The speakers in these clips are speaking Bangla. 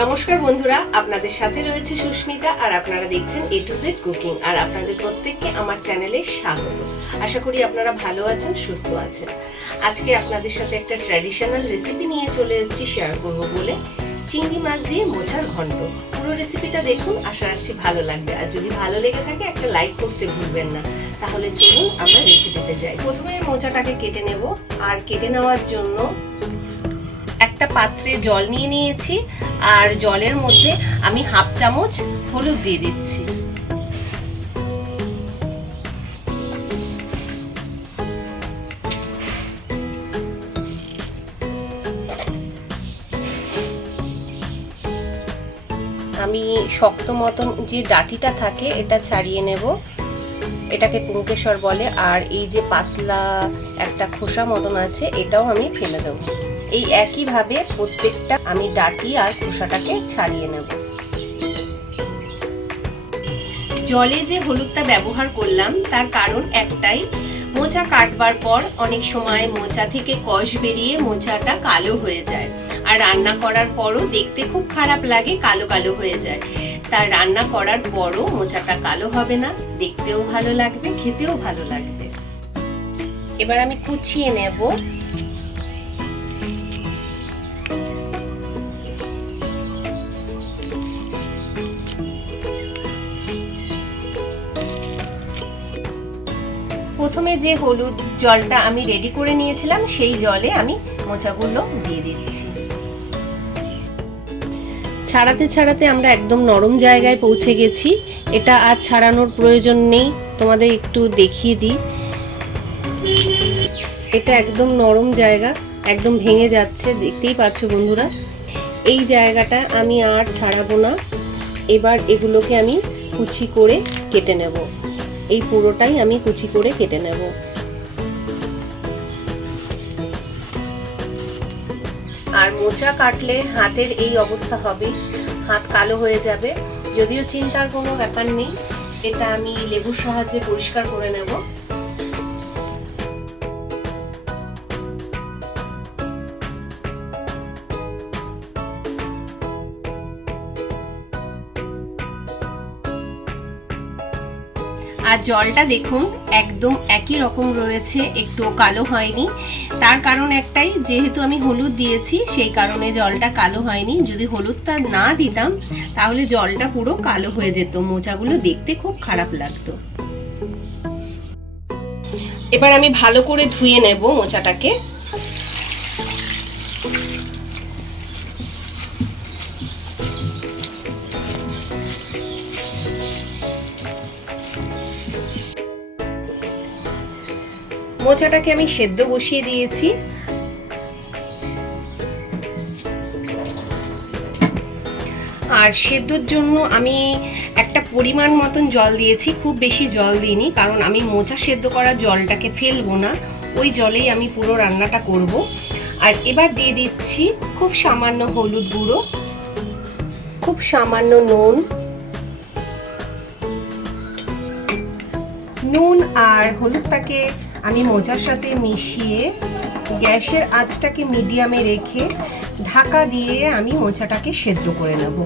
নমস্কার বন্ধুরা, আপনাদের সাথে রয়েছে সুস্মিতা আর আপনারা দেখছেন A to Z কুকিং। আর আপনাদের প্রত্যেককে আমার চ্যানেলে স্বাগত। আশা করি আপনারা ভালো আছেন, সুস্থ আছেন। আজকে আপনাদের সাথে একটা ট্র্যাডিশনাল রেসিপি নিয়ে চলে এসেছি শেয়ার করব বলে, চিংড়ি মাছ দিয়ে মোচার ঘন্ট। পুরো রেসিপিটা দেখুন, আশা রাখছি ভালো লাগবে। আর যদি ভালো লেগে থাকে একটা লাইক করতে ভুলবেন না। তাহলে চলুন আমরা রেসিপিতে যাই। প্রথমে মোচাটাকে কেটে নেব। আর কেটে নেওয়ার জন্য একটা পাত্রে জল নিয়ে নিয়েছি, আর জলের মধ্যে আমি হাফ চামচ হলুদ দিয়ে দিচ্ছি। আমি শক্ত মতন যে ডাঁটিটা থাকে এটা ছাড়িয়ে নেব, এটাকে পুঙ্কেশ্বর বলে। আর এই যে পাতলা একটা খোসা মতন আছে এটাও আমি ফেলে দেব। এই একইভাবে প্রত্যেকটা আমি ডাঁটি আর খোসাটাকে ছাড়িয়ে নেব। জলে যে হলুদটা ব্যবহার করলাম তার কারণ একটাই, মোচা কাটবার পর অনেক সময় মোচা থেকে কষ বেরিয়ে মোচাটা কালো হয়ে যায়, আর রান্না করার পরও দেখতে খুব খারাপ লাগে, কালো কালো হয়ে যায়। তার রান্না করার পরও মোচাটা কালো হবে না, দেখতেও ভালো লাগবে, খেতেও ভালো লাগবে। এবার আমি কুচিয়ে নেব। প্রথমে যে হলুদ জলটা আমি রেডি করে নিয়েছিলাম সেই জলে আমি মোচাগুলো দিয়ে দিচ্ছি। ছাড়াতে ছাড়াতে আমরা একদম নরম জায়গায় পৌঁছে গেছি। এটা আর ছাড়ানোর প্রয়োজন নেই, তোমাদের একটু দেখিয়ে দিই। এটা একদম নরম জায়গা, একদম ভেঙে যাচ্ছে, দেখতেই পাচ্ছো বন্ধুরা। এই জায়গাটা আমি আর ছাড়াবো না। এবার এগুলোকে আমি কুচি করে কেটে নেব। এই পুরোটাই আমি কুচি করে কেটে নেব। আর মোচা কাটলে হাতের এই অবস্থা হবে, হাত কালো হয়ে যাবে। যদিও চিন্তার কোনো ব্যাপার নেই, এটা আমি লেবুর সাহায্যে পরিষ্কার করে নেব। আর জলটা দেখুন একদম একই রকম রয়েছে, একটু কালো হয়নি। তার কারণ একটাই, যেহেতু আমি হলুদ দিয়েছি সেই কারণে জলটা কালো হয়নি। যদি হলুদটা না দিতাম তাহলে জলটা পুরো কালো হয়ে যেত, মোচাগুলো দেখতে খুব খারাপ লাগতো। এবার আমি ভালো করে ধুয়ে নেব মোচাটাকে। মোচাটাকে আমি সেদ্ধ বসিয়ে দিয়েছি। আর সেদ্ধর জন্য আমি একটা পরিমাণ মতন জল দিয়েছি, খুব বেশি জল দিইনি, কারণ আমি মোচা সেদ্ধ করা জলটাকে ফেলবো না, ওই জলেই আমি পুরো রান্নাটা করব। আর এবার দিয়ে দিচ্ছি খুব সামান্য হলুদ গুঁড়ো, খুব সামান্য নুন আর হলুদটাকে আমি মোচার সাথে মিশিয়ে গ্যাসের আঁচটাকে মিডিয়ামে রেখে ঢাকা দিয়ে আমি মোচাটাকে সেদ্ধ করে নেব।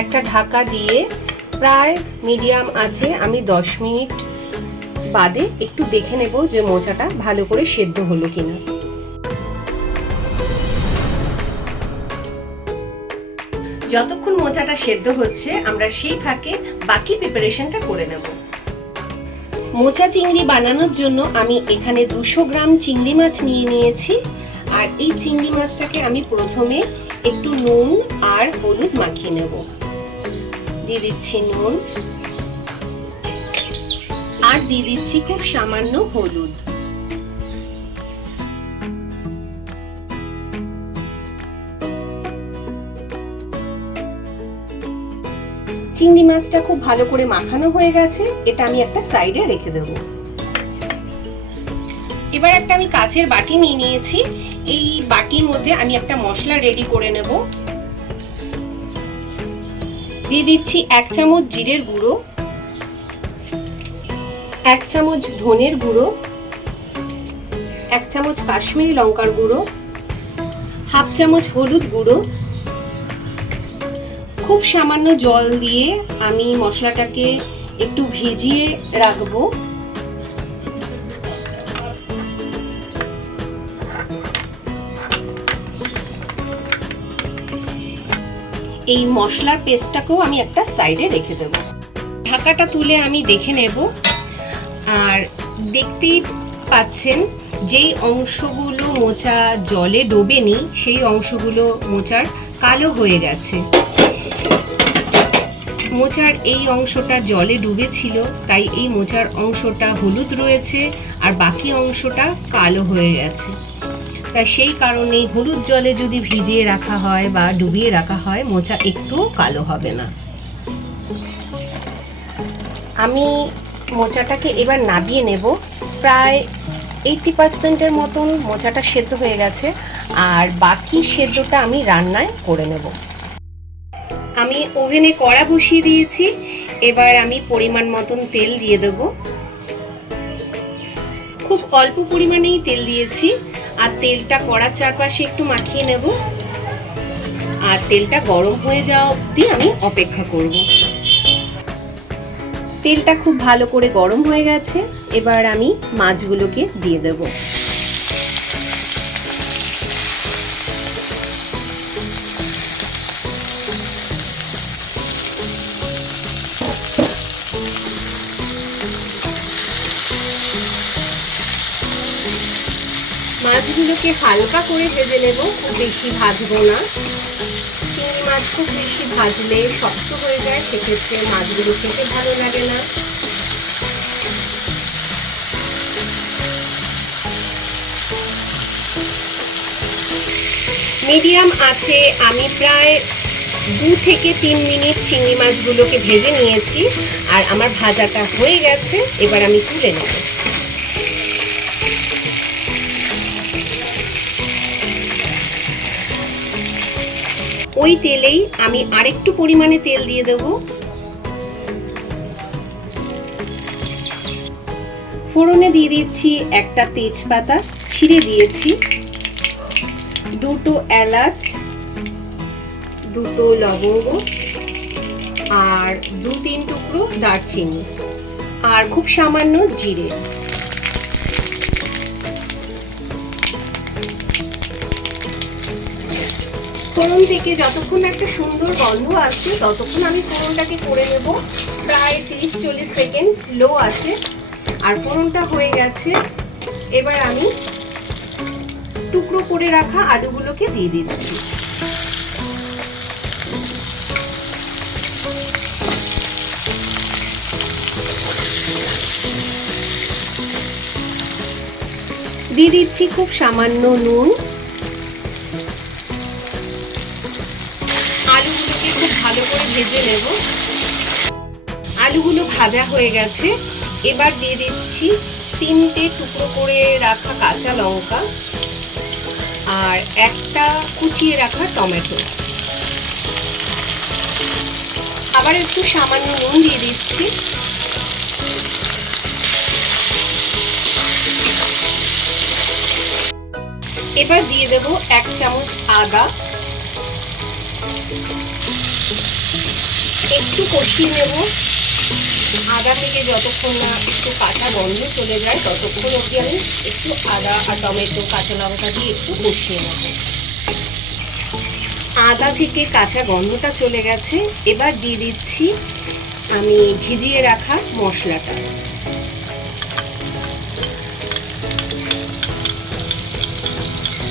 একটা ঢাকা দিয়ে প্রায় মিডিয়াম আঁচে আমি 10 মিনিট বাদে একটু দেখে নেব যে মোচাটা ভালো করে সেদ্ধ হলো কিনা। যতক্ষণ মোচাটা সেদ্ধ হচ্ছে আমরা সেই ফাঁকে বাকি প্রিপারেশনটা করে নেব। মোচা চিংড়ি বানানোর জন্য আমি এখানে 200 গ্রাম চিংড়ি মাছ নিয়ে নিয়েছি। আর এই চিংড়ি মাছটাকে আমি প্রথমে একটু নুন আর হলুদ মাখিয়ে নেব। দিয়ে দিচ্ছি নুন আর দিয়ে দিচ্ছি খুব সামান্য হলুদ। চিংড়ি মাছটা খুব ভালো করে মাখানো হয়ে গেছে, এটা আমি একটা সাইডে রেখে দেব। এবার একটা আমি কাচের বাটি নিয়ে নিয়েছি, এই বাটির মধ্যে আমি একটা মশলা রেডি করে নেব। দিয়ে দিচ্ছি 1 চামচ জিরের গুঁড়ো, 1 চামচ ধনের গুঁড়ো, 1 চামচ কাশ্মীরি লঙ্কার গুঁড়ো, হাফ চামচ হলুদ গুঁড়ো, খুব সামান্য জল দিয়ে আমি মশলাটাকে একটু ভিজিয়ে রাখবো। এই মশলার পেস্টটাকেও আমি একটা সাইডে রেখে দেব। ঢাকাটা তুলে আমি দেখে নেব। আর দেখতেই পাচ্ছেন যেই অংশগুলো মোচা জলে ডোবেনি সেই অংশগুলো মোচার কালো হয়ে গেছে। মোচার এই অংশটা জলে ডুবেছিল, তাই এই মোচার অংশটা হলুদ রয়েছে আর বাকি অংশটা কালো হয়ে গেছে। তাই সেই কারণেই হলুদ জলে যদি ভিজিয়ে রাখা হয় বা ডুবিয়ে রাখা হয় মোচা একটুও কালো হবে না। আমি মোচাটাকে এবার নাবিয়ে নেব। প্রায় 80% মতন মোচাটা সেদ্ধ হয়ে গেছে, আর বাকি সেদ্ধটা আমি রান্নায় করে নেব। আমি ওভেনে কড়া বসিয়ে দিয়েছি। এবার আমি পরিমাণ মতন তেল দিয়ে দেব। খুব অল্প পরিমাণেই তেল দিয়েছি, আর তেলটা কড়ার চারপাশে একটু মাখিয়ে নেব। আর তেলটা গরম হয়ে যাওয়া অবধি আমি অপেক্ষা করব। তেলটা খুব ভালো করে গরম হয়ে গেছে। এবার আমি মাছগুলোকে দিয়ে দেব। মাছগুলোকে হালকা করে ভেজে নেব, খুব বেশি ভাজবো না। চিংড়ি মাছ খুব বেশি ভাজলে শক্ত হয়ে যায়, সেক্ষেত্রে মাছগুলো খেতে ভালো লাগে না। মিডিয়াম আঁচে আমি প্রায় 2 থেকে 3 মিনিট চিংড়ি মাছগুলোকে ভেজে নিয়েছি, আর আমার ভাজাটা হয়ে গেছে। এবার আমি তুলে নেব। ওই তেলেই আমি আরেকটু পরিমাণে তেল দিয়ে দেব। ফোড়নে দিয়ে দিচ্ছি একটা তেজপাতা ছিঁড়ে দিয়েছি, 2টো এলাচ, 2টো লবঙ্গ, আর 2-3 টুকরো দারচিনি, আর খুব সামান্য জিরে। ফোড়ন থেকে যতক্ষণ একটা সুন্দর গন্ধ আসছে ততক্ষণ আমি ফোড়নটাকে করে নেব। প্রায় 30-40 সেকেন্ড লো আছে, আর ফোড়নটা হয়ে গেছে। এবার আমি টুকরো করে রাখা আলুগুলোকে দিয়ে দিচ্ছি। দিয়ে দিচ্ছি খুব সামান্য নুন। আলুগুলোকে খুব ভালো করে ভেজে নেব। আলুগুলো ভাজা হয়ে গেছে। এবার দিয়ে দিচ্ছি 3টে টুকরো করে রাখা কাঁচা লঙ্কা আর একটা কুচিয়ে রাখা টমেটো। আবার একটু সামান্য নুন দিয়ে দিচ্ছি। এবার দিয়ে দেব 1 চামচ আদা। একটু কষিয়ে নেব। আদা থেকে যতক্ষণ না একটু কাঁচা গন্ধ চলে যায় ততক্ষণ অবধি আমি একটু আদা আর টমেটো কাঁচা লঙ্কা দিয়ে একটু কষিয়ে নেব। আদা থেকে কাঁচা গন্ধটা চলে গেছে। এবার দিয়ে দিচ্ছি আমি ভিজিয়ে রাখা মশলাটা।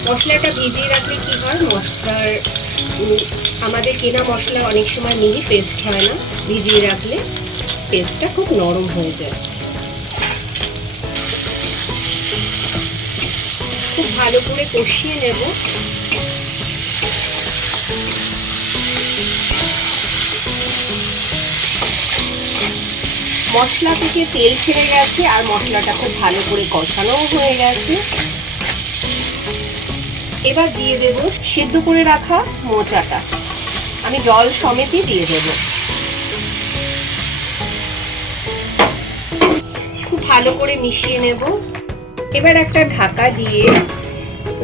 মশলাটা ভিজিয়ে রাখলে কি হয়, মশলার আমাদের কেনা মশলা অনেক সময় মিহি পেস্ট হয় না, ভিজিয়ে রাখলে পেস্টটা খুব নরম হয়ে যায়। খুব ভালো করে কষিয়ে নেব। মশলা থেকে তেল ছেড়ে গেছে আর মশলাটা খুব ভালো করে কষানোও হয়ে গেছে। এবার দিয়ে দেব সেদ্ধ করে রাখা মোচাটা। আমি জল সমেতই দিয়ে দেব। খুব ভালো করে মিশিয়ে নেব। এবার একটা ঢাকা দিয়ে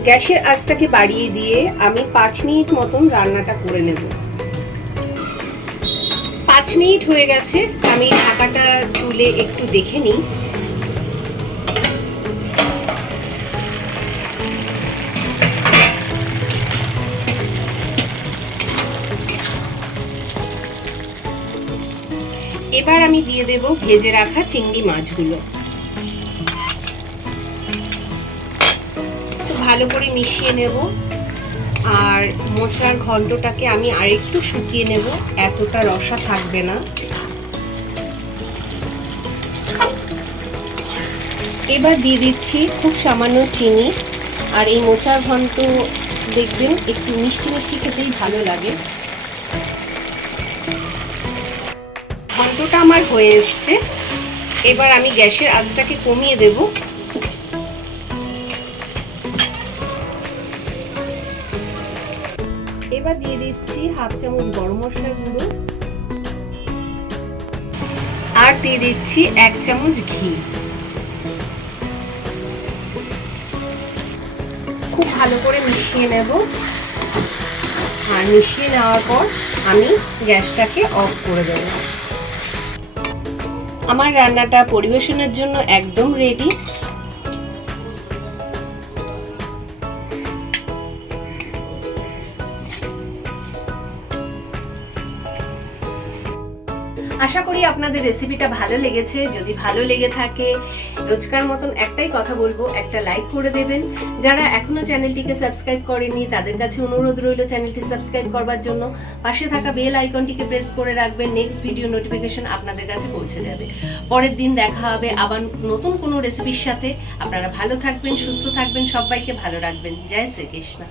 গ্যাসের আঁচটাকে বাড়িয়ে দিয়ে আমি 5 মিনিট মতন রান্নাটা করে নেব। 5 মিনিট হয়ে গেছে, আমি ঢাকাটা তুলে একটু দেখে নিই। এবার আমি দিয়ে দেব ভেজে রাখা চিংড়ি মাছগুলো। ভালো করে মিশিয়ে নেব। আর মোচার ঘন্টটাকে আমি আরেকটু শুকিয়ে নেব, এতটা রসা থাকবে না। এবার দিয়ে দিচ্ছি খুব সামান্য চিনি। আর এই মোচার ঘন্ট দেখবেন একটু মিষ্টি মিষ্টি খেতেই ভালো লাগে। ঘন্টটা আমার হয়ে এসছে। এবার আমি গ্যাসের আঁচটাকে কমিয়ে দেব। এবার দিয়ে দিচ্ছি হাফ চামচ গরম মশলা গুঁড়ো আর দিয়ে দিচ্ছি 1 চামচ ঘি। খুব ভালো করে মিশিয়ে নেব। আর মিশিয়ে নেওয়ার পর আমি গ্যাসটাকে অফ করে দেব। আমার রান্নাটা পরিবেশনের জন্য একদম রেডি। আশা করি আপনাদের রেসিপিটা ভালো লেগেছে। যদি ভালো লেগে থাকে, রোজকার মতন একটাই কথা বলবো, একটা লাইক করে দেবেন। যারা এখনো চ্যানেলটিকে সাবস্ক্রাইব করেনি তাদের কাছে অনুরোধ রইল চ্যানেলটি সাবস্ক্রাইব করবার জন্য। পাশে থাকা বেল আইকনটিকে প্রেস করে রাখবেন, নেক্সট ভিডিও নোটিফিকেশন আপনাদের কাছে পৌঁছে যাবে। পরের দিন দেখা হবে আবার নতুন কোনো রেসিপির সাথে। আপনারা ভালো থাকবেন, সুস্থ থাকবেন, সবাইকে ভালো রাখবেন। জয় শ্রীকৃষ্ণ।